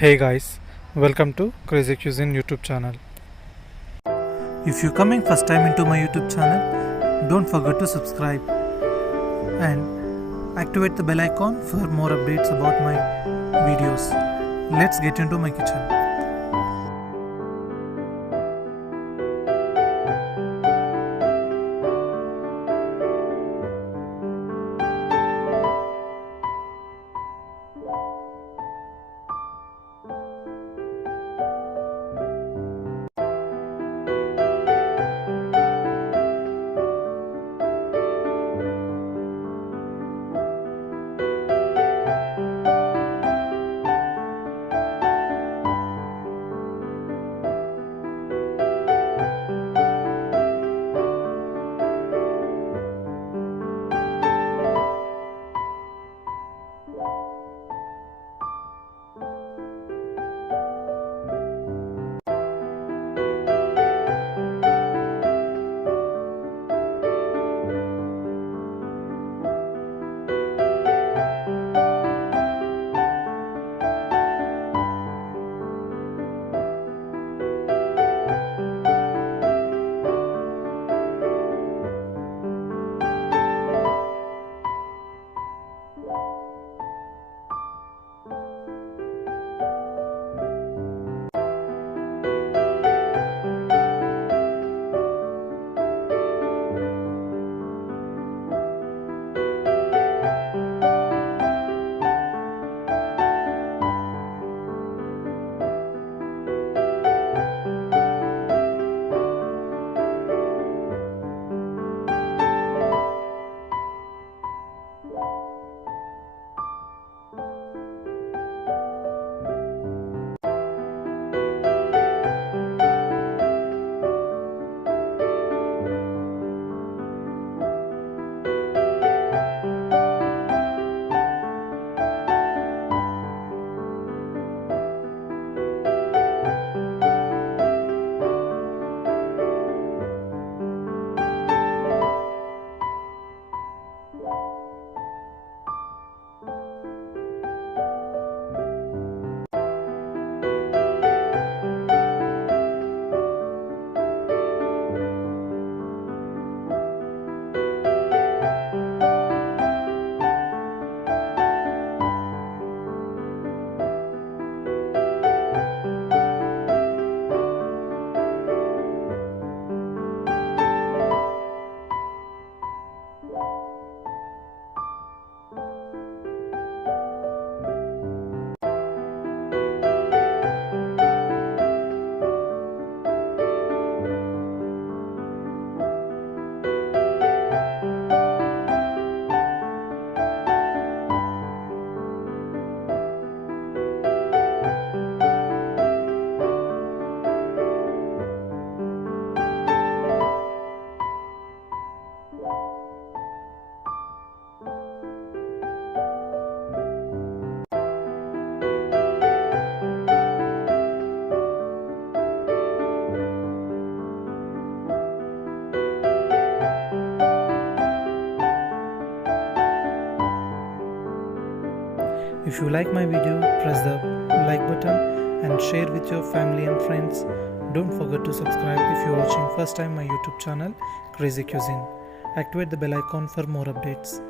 Hey guys, welcome to Crazy Cuisine YouTube channel. If you're coming first time into my YouTube channel, don't forget to subscribe and activate the bell icon for more updates about my videos. Let's get into my kitchen. If you like my video, press the like button and share with your family and friends. Don't forget to subscribe if you're watching first time my YouTube channel Crazy Cuisine. Activate the bell icon for more updates.